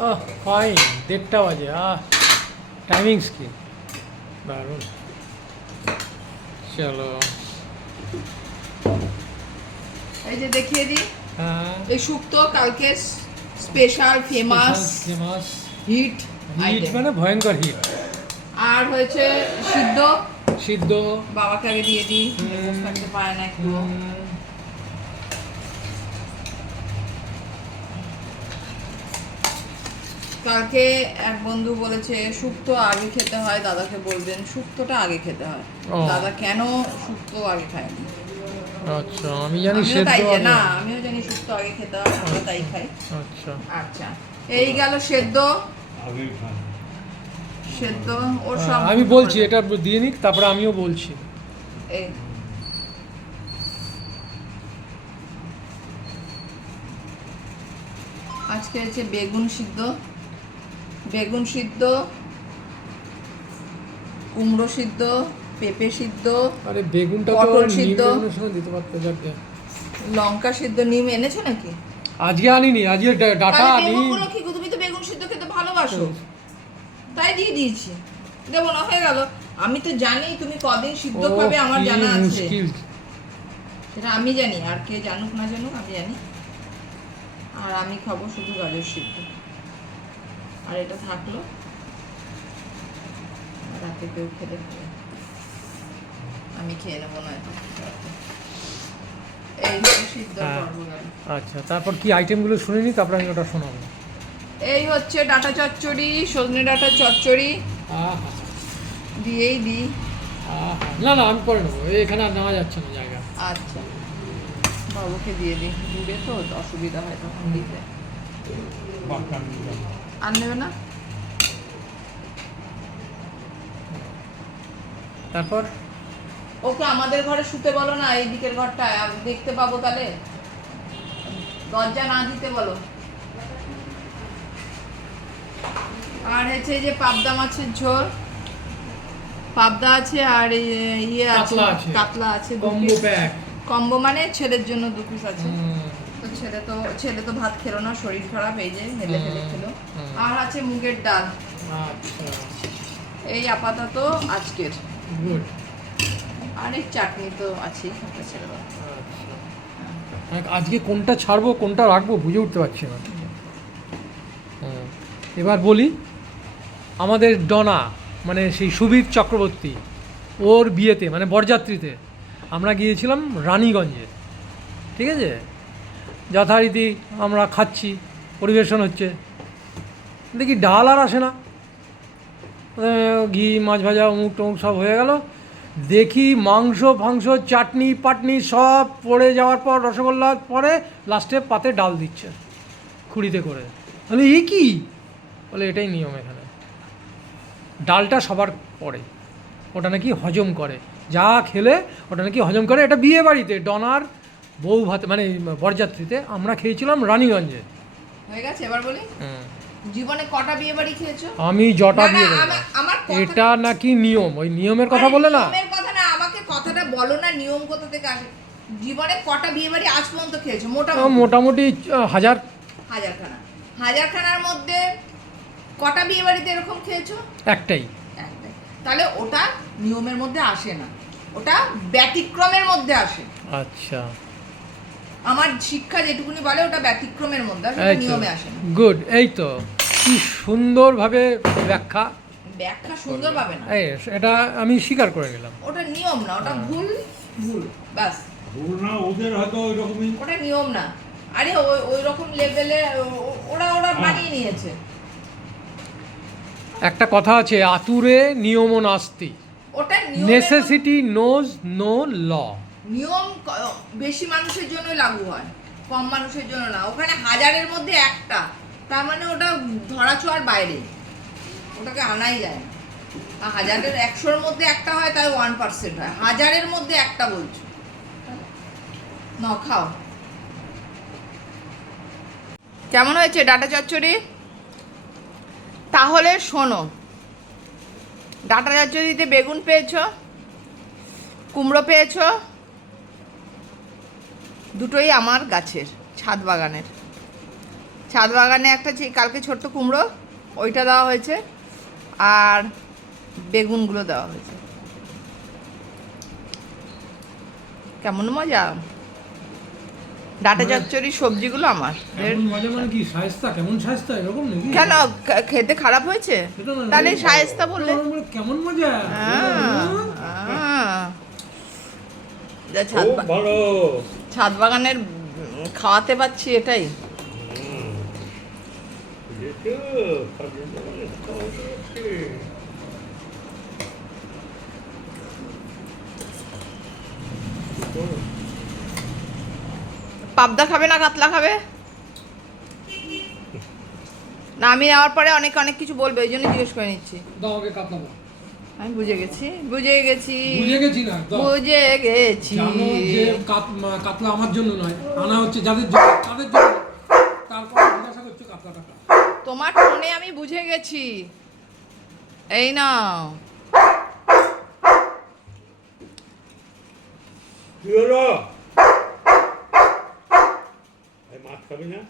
আহ fine দেড়টা বাজে আহ timings কি? দারুণ। চলো। এই যে দেখিয়ে দিই। হ্যাঁ। এই শুক্তো কালকে special famous famous hit hit মানে ভয়ঙ্কর হিট আর হয়েছে সিদ্ধ। সিদ্ধ। বাবাকে আগে দিয়ে দিই। পারে না একটু। কালকে এক বন্ধু বলেছে শুক্তো আগে খেতে হয় দাদাকে বলবেন শুক্তোটা আগে খেতে হয়। দাদা কেন শুক্তো আগে খায়নি আচ্ছা আমি জানি সেদ্ধ তাই না আমিও জানি শুক্তো আগে খেতে হয় আমরা তাই খাই। আচ্ছা। আচ্ছা এই গেল সেদ্ধ। সেদ্ধ ওর সব আমি বলছি এটা দিয়ে নিক তারপরে আমিও বলছি। এই। আজকে হচ্ছে বেগুন সিদ্ধ। বেগুন সিদ্ধ কুমড়ো সিদ্ধ পেঁপে সিদ্ধ আরে বেগুনটা পটল সিদ্ধ। দিতে পারতে যাকে। লঙ্কা সিদ্ধ নিম এনেছো নাকি? আজকে আনিনি আজকে ডাটা আনি। কি? তুমি তো বেগুন সিদ্ধ খেতে ভালোবাসো। তাই দিয়ে দিয়েছি। দেবো না হয়ে গেল। আমি তো জানি তুমি কদিন সিদ্ধ খাবে আমার জানা আছে। সেটা আমি জানি আর কে জানুক না জানুক আমি জানি। আর আমি খাব শুধু গাজর সিদ্ধ। আর এটা থাকল। রাতে কেউ খেলে খাবে আমি খেয়ে নেব না এই সিদ্ধ হ্যাঁ। আচ্ছা তারপর কি আইটেমগুলো শুনে নি তারপর আমি ওটা শোনাবো। এই হচ্ছে ডাটা চচ্চড়ি সজনে ডাটা চচ্চড়ি। দিয়েই দিই। না না আমি পরে নেব। এখানে আর নেওয়া যাচ্ছে না জায়গা। আচ্ছা। বাবুকে দিয়ে দিই। দূরে তো অসুবিধা হয় তখন দিতে। আর নেবে না? তারপর? ওকে আমাদের ঘরে শুতে বলো না এই দিকের ঘরটায় দেখতে পাবো তাহলে। দরজা না দিতে বলো। আর হচ্ছে এই যে পাবদা মাছের ঝোল। পাবদা আছে আর ইয়ে আছে কাতলা আছে। কম্বো প্যাক কম্বো মানে ছেলের জন্য দু পিস আছে। তো ছেলে তো ছেলে তো ভাত খেলো না শরীর খারাপ এই যে মেলে ফেলে খেলো। আর আছে মুগের ডাল। আচ্ছা। এই আপাতত আজকের। গুড আর এই চাটনি তো আছেই ওটা ছেড়ে দাও আচ্ছা। আজকে কোনটা ছাড়বো কোনটা রাখব বুঝে উঠতে পারছি না। এবার বলি আমাদের ডনা মানে সেই সুবীর চক্রবর্তী ওর বিয়েতে মানে বরযাত্রীতে আমরা গিয়েছিলাম রানীগঞ্জে। ঠিক আছে? যথারীতি আমরা খাচ্ছি, পরিবেশন হচ্ছে। দেখি ডাল আর আসে না। ঘি, মাছ ভাজা, অমুক টমুক সব হয়ে গেল। দেখি মাংস, ফাংস, চাটনি, পাটনি সব পড়ে যাওয়ার পর রসগোল্লা পরে লাস্টে পাতে ডাল দিচ্ছে খুঁড়িতে করে। বলে, এ কি? বলে, এটাই নিয়ম এখানে। ডালটা সবার পড়ে। ওটা নাকি হজম করে। যা খেলে ওটা নাকি হজম করে। এটা বিয়ে বাড়িতে, ডনার বউ ভাতে মানে বরযাত্রীতে আমরা খেয়েছিলাম রানীগঞ্জে। হয়ে গেছে? এবার বলি? জীবনে কটা বিয়ে বাড়ি খেয়েছো? আমি জটা বিয়ে এটা নাকি নিয়ম? ওই নিয়মের কথা বলে না? নিয়মের কথা না আমাকে কথাটা বলো না নিয়ম কোথা থেকে আসে? জীবনে কটা বিয়ে বাড়ি আজ পর্যন্ত খেয়েছো? মোটামুটি। মোটামুটি হাজার। হাজারখানা। হাজারখানার মধ্যে কটা বিয়ে বাড়িতে এরকম খেয়েছো? একটাই। তাহলে ওটা নিয়মের মধ্যে আসে না। ওটা ব্যতিক্রমের মধ্যে আসে। আচ্ছা। আমার শিক্ষা যেটুকুনি বলে ওটা ব্যতিক্রমের মধ্যে আসে ওটা এই তো। নিয়মে আসে না গুড এই তো। কি সুন্দরভাবে ব্যাখ্যা। ব্যাখ্যা সুন্দর পাবে না। এই এটা আমি স্বীকার করে নিলাম। ওটা নিয়ম না ওটা ভুল। ভুল। বাস ভুল না ওদের হয়তো ওই রকমই ওটা নিয়ম না। আরে ওই ওই রকম লেভেলে ওরা ওরা বানিয়ে নিয়েছে। একটা কথা আছে আতুরে নিয়ম নাস্তি ওটা নেসেসিটি নোজ নো ল নিয়ম বেশি মানুষের জন্য লাগু হয়, কম মানুষের জন্য না। ওখানে হাজারের মধ্যে একটা, তার মানে ওটা ধরা ছোঁয়ার বাইরে। ওটাকে আনাই যায় না। হাজারের একশোর মধ্যে একটা হয়, তাই ওয়ান পার্সেন্ট হয়। হাজারের মধ্যে একটা বলছো? ন খাও। কেমন হয়েছে ডাটা চচ্চড়ি? তাহলে শোনো, ডাটা চচ্চড়িতে বেগুন পেয়েছ, কুমড়ো পেয়েছ দুটোই আমার গাছের ছাদ বাগানের। ছাদ বাগানে একটা যে কালকে ছোট্ট কুমড়ো ওইটা দেওয়া হয়েছে আর বেগুনগুলো দেওয়া হয়েছে। কেমন মজা? ডাটা চচ্চড়ি সবজিগুলো আমার। মানে কি সায়স্তা? কেমন সায়স্তা? এরকম নাকি? কেন? খেতে খারাপ হয়েছে? তাহলে শায়েস্তা বললে? মানে কেমন মজা? ভালো। ছাদ বাগানের খাওয়াতে পাচ্ছি এটাই। পাবদা খাবে না কাতলা খাবে? না, আমি নেওয়ার পরে অনেক অনেক কিছু বলবে, ওই জন্য জিজ্ঞেস করে নিচ্ছি। দাও কাতলা আমি বুঝে গেছি বুঝে গেছি। বুঝে গেছি না বুঝে গেছি। যে কাতলা আমার জন্য নয় আনা হচ্ছে যাদের জন্য তাদের জন্য। তারপর জিজ্ঞাসা করছ কাতলা টাকা তোমার ফোনে আমি বুঝে গেছি। এই না কি হলো? মাছ খাবি না?